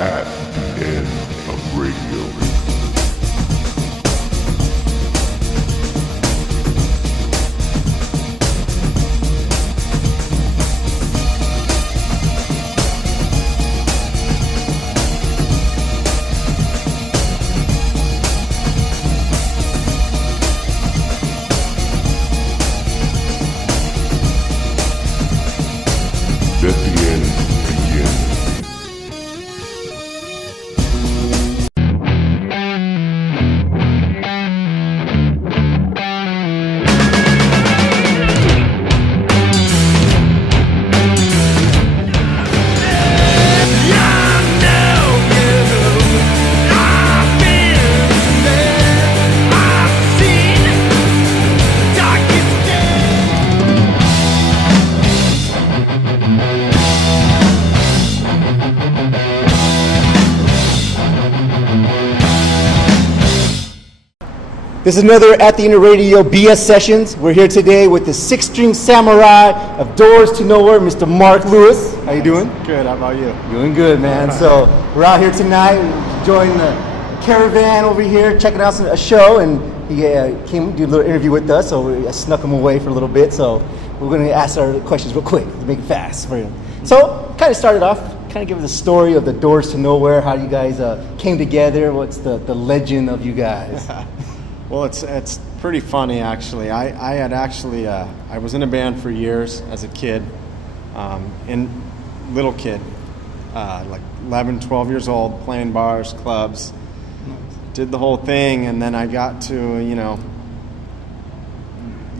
at the end of radio. Let the end begin. This is another At the End of Radio BS Sessions. We're here today with the six-string samurai of Doors to Nowhere, Mr. Marc Lewis. How you doing? Good. How about you? Doing good, man. So we're out here tonight, joining the caravan over here, checking out a show, and he came to do a little interview with us, so I snuck him away for a little bit. So we're going to ask our questions real quick to make it fast for him. So kind of started off, kind of give us the story of the Doors to Nowhere, how you guys came together, what's the legend of you guys? Well, it's pretty funny, actually. I was in a band for years as a kid, little kid, like 11, 12 years old, playing bars, clubs, did the whole thing, and then I got to,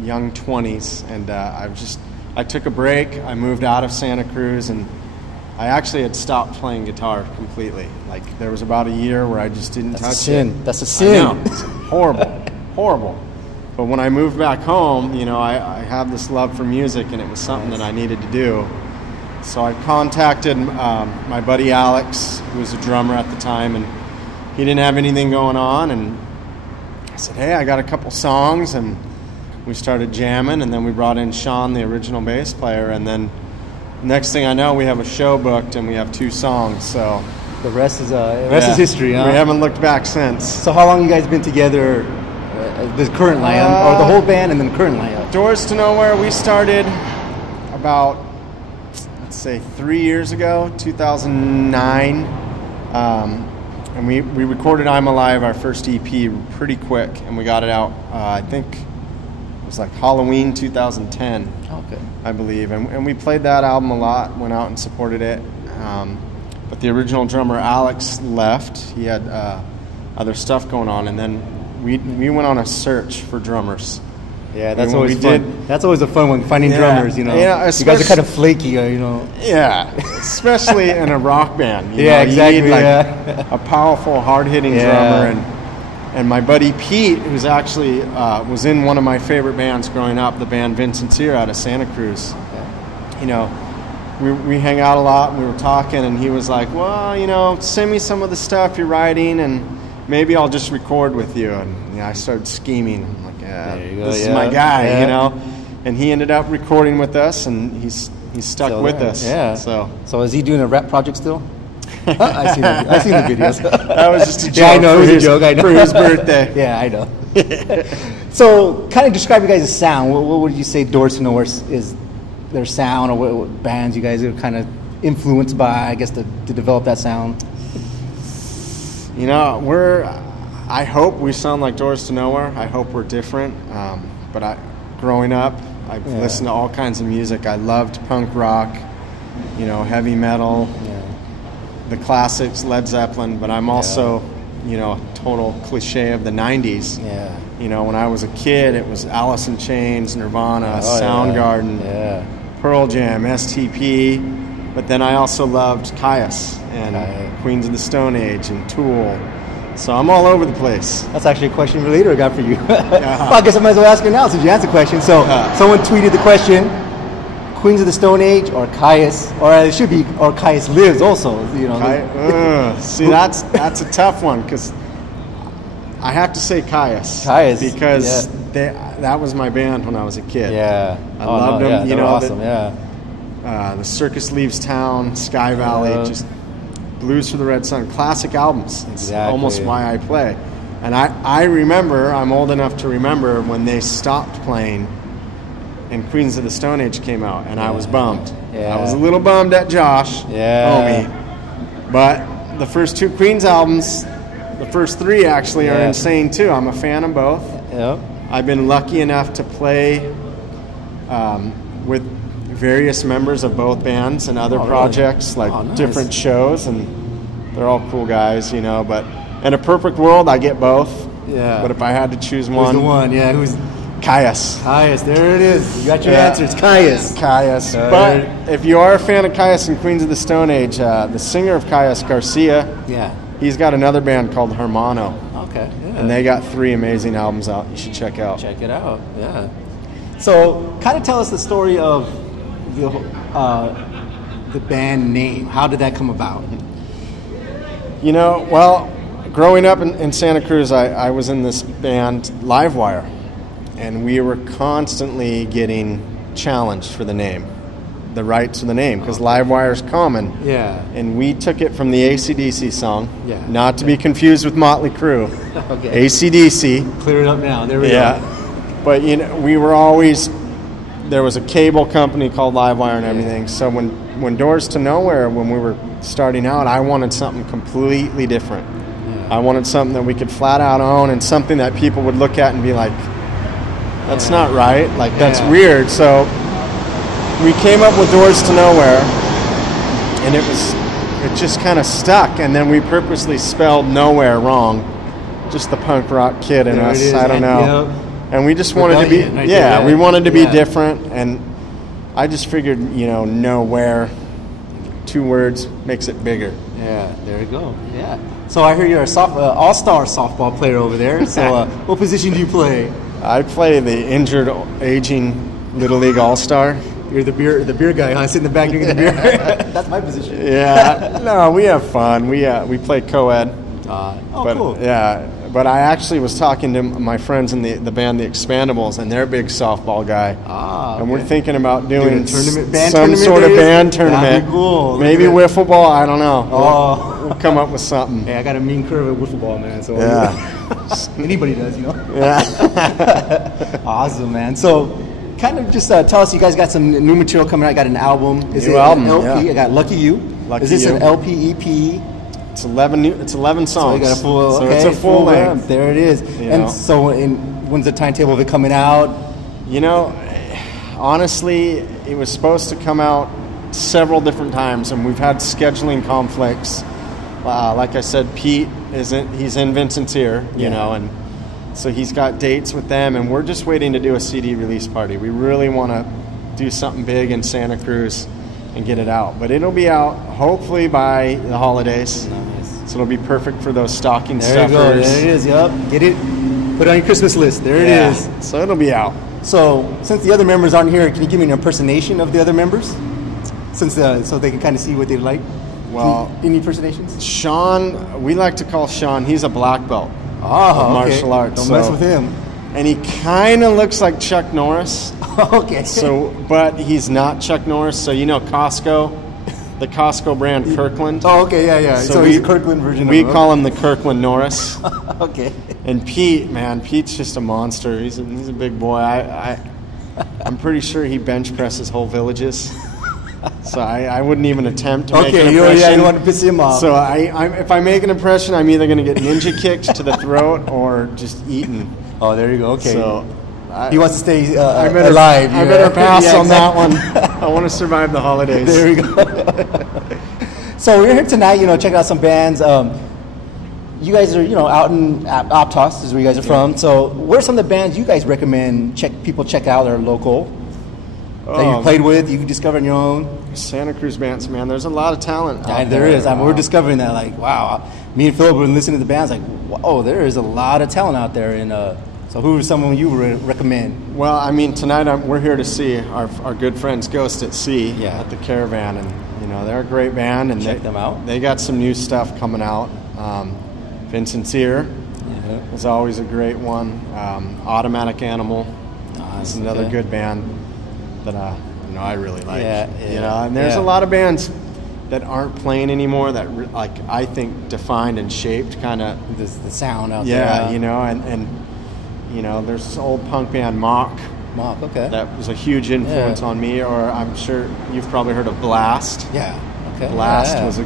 young 20s, and I took a break. I moved out of Santa Cruz, and I actually had stopped playing guitar completely. Like, there was about a year where I just didn't touch it. That's a sin. I know. It's horrible. But when I moved back home, I have this love for music, and it was something that I needed to do. So I contacted my buddy Alex, who was a drummer at the time, and he didn't have anything going on. And I said, hey, I got a couple songs, and we started jamming, and then we brought in Sean, the original bass player, and then next thing I know, we have a show booked, and we have 2 songs. So the rest is history, huh? We haven't looked back since. So how long you guys been together, the current lineup, or the whole band and then the current lineup? Doors to Nowhere, we started about, let's say, 3 years ago, 2009. And we recorded I'm Alive, our first EP, pretty quick, and we got it out, I think it was like Halloween 2010. Okay. I believe, and we played that album a lot, went out and supported it, but the original drummer Alex left. He had other stuff going on, and then we went on a search for drummers. Yeah, that's always fun. That's always a fun one, finding drummers, Yeah, you guys are kind of flaky, Yeah, especially in a rock band. Exactly. You need a powerful, hard-hitting drummer, and my buddy Pete, who's actually was in one of my favorite bands growing up, the band Vincentier out of Santa Cruz. We hang out a lot, and we were talking, and he was like, well, send me some of the stuff you're writing, and maybe I'll just record with you. And I started scheming. I'm like, this is my guy, And he ended up recording with us, and he's stuck with us. Yeah. So is he doing a rap project still? I seen the videos. That was just a joke. Yeah, I know, it was a joke. I know. For his birthday. Yeah, I know. So, kind of describe you guys' sound. What would you say Doors to Nowhere is their sound, or what bands you guys are kind of influenced by, I guess, to develop that sound? I hope we sound like Doors to Nowhere. I hope we're different. But growing up, I've listened to all kinds of music. I loved punk rock, heavy metal, the classics, Led Zeppelin, but I'm also, total cliche of the 90s. Yeah. When I was a kid, it was Alice in Chains, Nirvana, Soundgarden, Pearl Jam, STP, but then I also loved Kyuss and Queens of the Stone Age and Tool. So I'm all over the place. That's actually a question later I got for you. Well, I guess I might as well ask you now since you answered the question. So someone tweeted the question, Queens of the Stone Age or Kyuss, or it should be, or Kyuss Lives also. See, that's a tough one because I have to say Kyuss. Because that was my band when I was a kid. Yeah. I loved them. They're awesome, The Circus Leaves Town, Sky Valley, just Blues for the Red Sun, classic albums. It's Exactly. almost why I play. And I remember, I'm old enough to remember when they stopped playing and Queens of the Stone Age came out, and I was bummed. Yeah. I was a little bummed at Josh, homie. But the first 2 Queens albums, the first 3 actually, are insane too. I'm a fan of both. Yep. I've been lucky enough to play with various members of both bands and other projects, like nice. different shows, and they're all cool guys, you know. But in a perfect world, I get both. Yeah. But if I had to choose Who's one, the one? Yeah, who's Kyuss. Kyuss? There it is. You got your answer. It's Kyuss. Kyuss. But if you are a fan of Kyuss and Queens of the Stone Age, the singer of Kyuss, Garcia, he's got another band called Hermano. Okay. Yeah. And they got 3 amazing albums out. You should check out. Check it out. Yeah. So, kind of tell us the story of the band name. How did that come about? You know, well, growing up in Santa Cruz, I was in this band, Livewire, and we were constantly getting challenged for the name, the rights to the name, because Livewire is common. Yeah. And we took it from the AC/DC song, Yeah. not to be confused with Motley Crue. Okay. AC/DC. Clear it up now. There we go. But, you know, we were always, there was a cable company called Livewire and everything. So when Doors to Nowhere, when we were starting out, I wanted something completely different. Yeah. I wanted something that we could flat out own and something that people would look at and be like, that's not right. Like, that's weird. So we came up with Doors to Nowhere, and it just kind of stuck. And then we purposely spelled nowhere wrong. Just the punk rock kid in us. I don't know. Yep. And we just wanted to be, Right we wanted to be different. And I just figured, you know, nowhere, 2 words makes it bigger. Yeah, there you go. Yeah. So I hear you're a all-star softball player over there. So what position do you play? I play the injured, aging Little League All-Star. You're the beer guy, huh? Sit in the back drinking the beer. That's my position. Yeah. No, we have fun. We play co-ed. Cool. Yeah. But I actually was talking to my friends in the band, the Expandables, and they're a big softball guy. And we're thinking about doing some sort of band tournament. That'd be cool. Maybe wiffle ball. I don't know. We'll come up with something. Hey, I got a mean curve at wiffle ball, man. So anybody does, you know. Yeah. Awesome, man. So, kind of just tell us, you guys got some new material coming out. Got an album. Is New it album, an LP? yeah. I got Lucky You. Lucky Is this You. an LP, EP? It's 11 songs. So you got a full. So Okay, it's a full length. There it is. You And know. so, when's the timetable of it coming out? You know, honestly, it was supposed to come out several different times, and we've had scheduling conflicts. Like I said, Pete he's in Vincent's ear, you know, and so he's got dates with them, and we're just waiting to do a CD release party. We really want to do something big in Santa Cruz and get it out. But it'll be out hopefully by the holidays. Nice. So it'll be perfect for those stocking There you stuffers. go. There it is. Yup. Get it. Put it on your Christmas list. There it is. So it'll be out. So, since the other members aren't here, can you give me an impersonation of the other members? Since so they can kind of see what they like. Well, any impersonations? Sean, we like to call Sean, he's a black belt of martial arts. Don't mess with him. And he kind of looks like Chuck Norris. Okay. So, but he's not Chuck Norris. So, you know Costco, the Costco brand Kirkland. Oh, okay, yeah. So he's a Kirkland version We of call him the Kirkland Norris. Okay. And Pete, man, Pete's just a monster. He's a big boy. I'm pretty sure he bench presses whole villages. So I wouldn't even attempt to make an impression. Yeah, you don't want to piss him off. So if I make an impression, I'm either going to get ninja kicked to the throat or just eaten. Oh, there you go. Okay. So he wants to stay I better, alive. I better pass on that one. I want to survive the holidays. There we go. So we're here tonight, checking out some bands. You guys are, out in Aptos is where you guys are from. So what are some of the bands you guys recommend people check out that are local? That you've played with, you've discovered on your own? Santa Cruz bands, man. There's a lot of talent out there is. We're discovering that, like, wow. Me and Philip were listening to the bands, like, whoa, there is a lot of talent out there. And so who is someone you would recommend? Well, I mean, tonight we're here to see our good friends Ghost at Sea at the Caravan. And, they're a great band. And check them out. They got some new stuff coming out. Vincent's Ear is always a great one. Automatic Animal is another good band that I really like. And there's a lot of bands that aren't playing anymore that like I think defined and shaped kind of the sound out there. yeah, you know, and you know, there's this old punk band Mock okay. that was a huge influence on me, or I'm sure you've probably heard of Blast. Yeah. Okay. Blast was a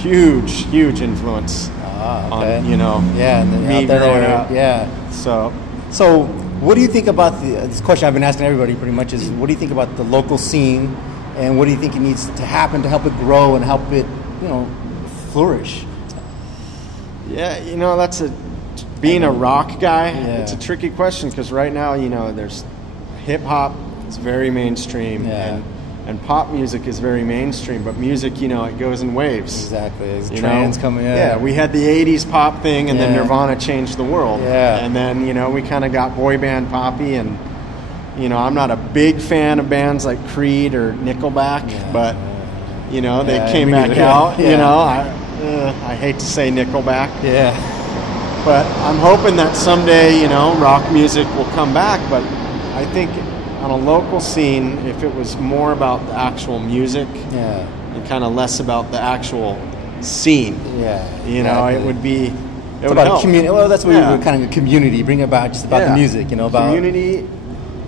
huge influence okay. on, you know, and me out there, growing up. Yeah. So what do you think about this question I've been asking everybody pretty much is, what do you think about the local scene, and what do you think it needs to happen to help it grow and help it, you know, flourish? Yeah, you know, being a rock guy, it's a tricky question, because right now, you know, there's hip-hop is very mainstream, and pop music is very mainstream, but music, you know, it goes in waves. Exactly. As trends coming, yeah, we had the 80s pop thing, and then Nirvana changed the world. Yeah. And then, you know, we kind of got boy band poppy, and, you know, I'm not a big fan of bands like Creed or Nickelback, but, you know, they came back out, you know. I hate to say Nickelback. Yeah. But I'm hoping that someday, you know, rock music will come back, but I think on a local scene, if it was more about the actual music and kind of less about the actual scene, you know, it would be... It's about a community. Well, that's what we were kind of a community. Bring it about just about the music, you know, about community,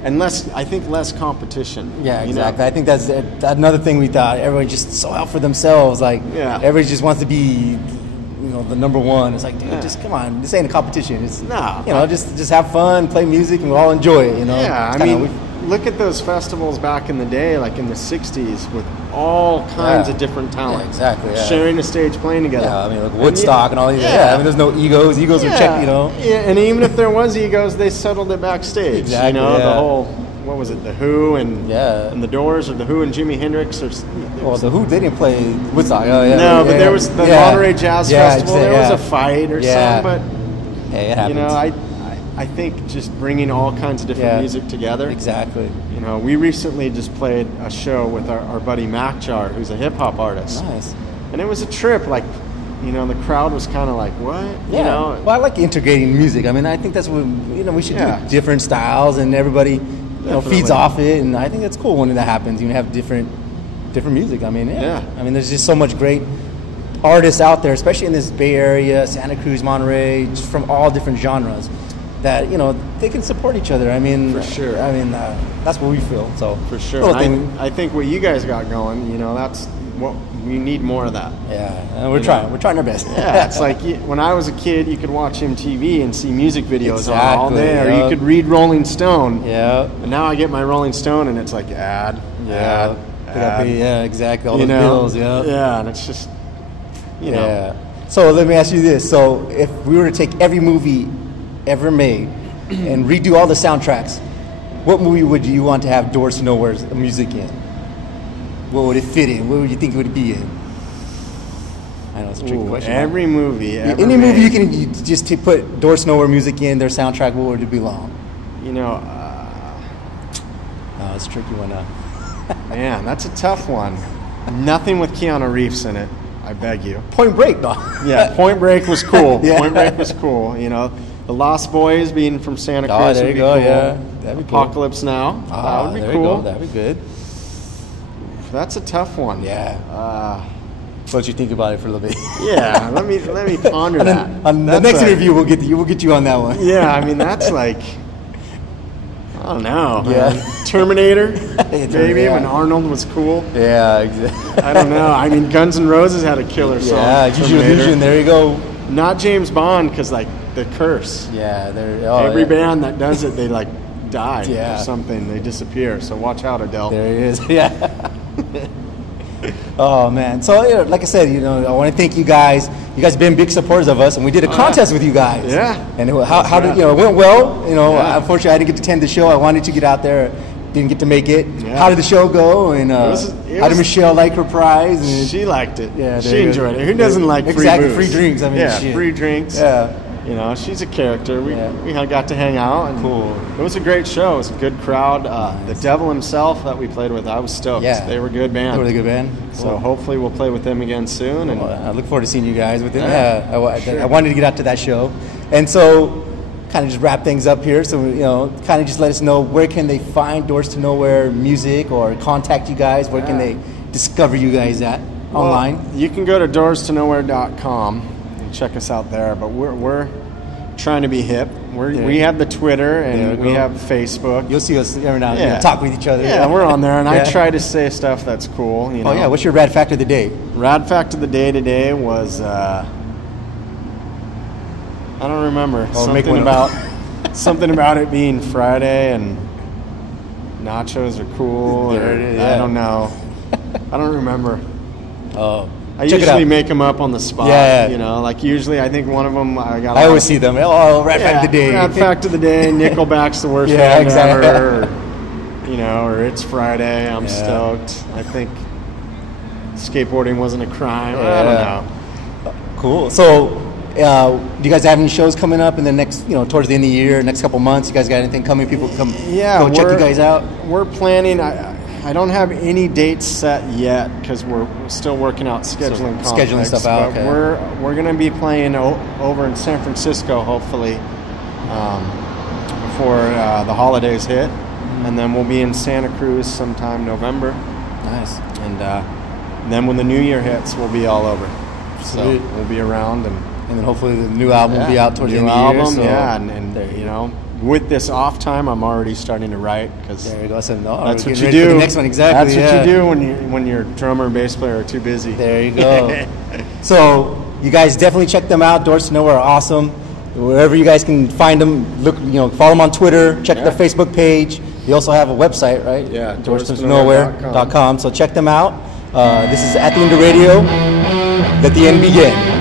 and less competition. Yeah, exactly. I think that's another thing we thought. Everyone's just so out for themselves. Like everybody just wants to be, you know, the number one. It's like, dude, just come on. This ain't a competition. It's you know, just have fun, play music, and we'll all enjoy it. You know. Yeah, I mean, look at those festivals back in the day, like in the '60s, with all kinds of different talent. Exactly. Sharing a stage, playing together. Yeah, I mean, like Woodstock and all these. I mean, there's no egos. Egos are checked, you know. Yeah, and even if there was egos, they settled it backstage. Exactly. You know, the whole, what was it, the Who and the Doors, or the Who and Jimi Hendrix, or the Who, they didn't play Woodstock. No, but there was the Monterey Jazz Festival. There was a fight or something, but it happens. You know, I think just bringing all kinds of different music together. Exactly. You know, we recently just played a show with our buddy Macchar, who's a hip hop artist. Nice. And it was a trip. Like, you know, the crowd was kind of like, what? Yeah. You know? Well, I like integrating music. I mean, I think that's what, you know, we should do different styles, and everybody, you know, feeds off it. And I think that's cool when that happens. You have different music. I mean, I mean, there's just so much great artists out there, especially in this Bay Area, Santa Cruz, Monterey, just from all different genres, that, you know, they can support each other. I mean, for sure. I mean, that's what we feel. So for sure. I think what you guys got going, you know, that's what we need, more of that. Yeah, we're trying. We're trying our best. Yeah, it's like when I was a kid, you could watch MTV and see music videos on all day, or you could read Rolling Stone. Yeah. And now I get my Rolling Stone, and it's like ad. Yeah, exactly. All the bills. Yeah, and it's just, you know. Yeah. So let me ask you this: so if we were to take every movie ever made and redo all the soundtracks, what movie would you want to have Doors to Nowhere's music in? What would it fit in? What would you think it would be in? I know it's a tricky question. Every movie ever any made. movie you just put Doors to Nowhere music in, their soundtrack, what would it belong? You know, it's a tricky one. Man, that's a tough one. Nothing with Keanu Reeves in it, I beg you. Point Break, though. Yeah, Point Break was cool. Point Break was cool. You know, The Lost Boys being from Santa Cruz there would you be go. cool. Yeah, that'd be cool. Apocalypse Now. That would be there cool. You go. That'd be good. That's a tough one. Yeah. What you think about it for a little bit? Yeah, let me ponder that. On the next interview, we'll get you on that one. Yeah, I mean, that's like, I don't know. Yeah. Terminator, maybe, when Arnold was cool. Yeah, exactly. I don't know. I mean, Guns N' Roses had a killer song. Yeah, Use Your Illusion. There you go. Not James Bond, because like the curse. Yeah, every band that does it, they like die or something. They disappear. So watch out, Adele. There he is. Yeah. Oh man! So like I said, you know, I want to thank you guys. You guys have been big supporters of us, and we did a contest with you guys. Yeah. And how did it went well? You know, unfortunately, I didn't get to attend the show. I wanted to get out there, didn't get to make it. Yeah. How did the show go? And how did Michelle like her prize? And she liked it. Yeah, she enjoyed it. Who doesn't like free booze? Free drinks. I mean, free drinks. Yeah. You know, she's a character. We got to hang out. And cool. It was a great show. It was a good crowd. The Devil himself that we played with, I was stoked. Yeah. They were a good band. They were a good band. Cool. So hopefully we'll play with them again soon. And I look forward to seeing you guys with them. I wanted to get out to that show. And so kind of just wrap things up here. So, you know, kind of just let us know, where can they find Doors to Nowhere music or contact you guys? Where can they discover you guys at? online? You can go to doorstoNowhere.com and check us out there. But we're trying to be hip. We have the Twitter and we have Facebook. You'll see us every now and then talk with each other. Yeah, we're on there, and I try to say stuff that's cool. You know? Oh yeah, what's your rad fact of the day? Rad fact of the day today was I don't remember something about it being Friday and nachos are cool. I don't know. I don't remember. Oh. I usually make them up on the spot. Yeah. You know, like usually I think one of them I always see them. Oh, rad fact of the day. Rad fact of the day. Nickelback's the worst band ever. Or it's Friday. I'm stoked. I think skateboarding wasn't a crime. I don't know. Cool. So, do you guys have any shows coming up in the next, towards the end of the year, next couple months? You guys got anything coming? People come go check you guys out? We're planning. I don't have any dates set yet because we're still working out scheduling stuff out. Okay. We're going to be playing over in San Francisco, hopefully, before the holidays hit, and then we'll be in Santa Cruz sometime November. Nice. And then when the new year hits, we'll be all over. So we'll be around, and then hopefully the new album will be out towards the end of the year. So and with this off time, I'm already starting to write because there you go. That's what you do. The next one, exactly. That's what you do when your drummer and bass player are too busy. There you go. So you guys definitely check them out. Doors to Nowhere are awesome. Wherever you guys can find them, follow them on Twitter. Check their Facebook page. They also have a website, right? Yeah, doorstoNowhere.com. So check them out. This is At the End of Radio. Let the end begin.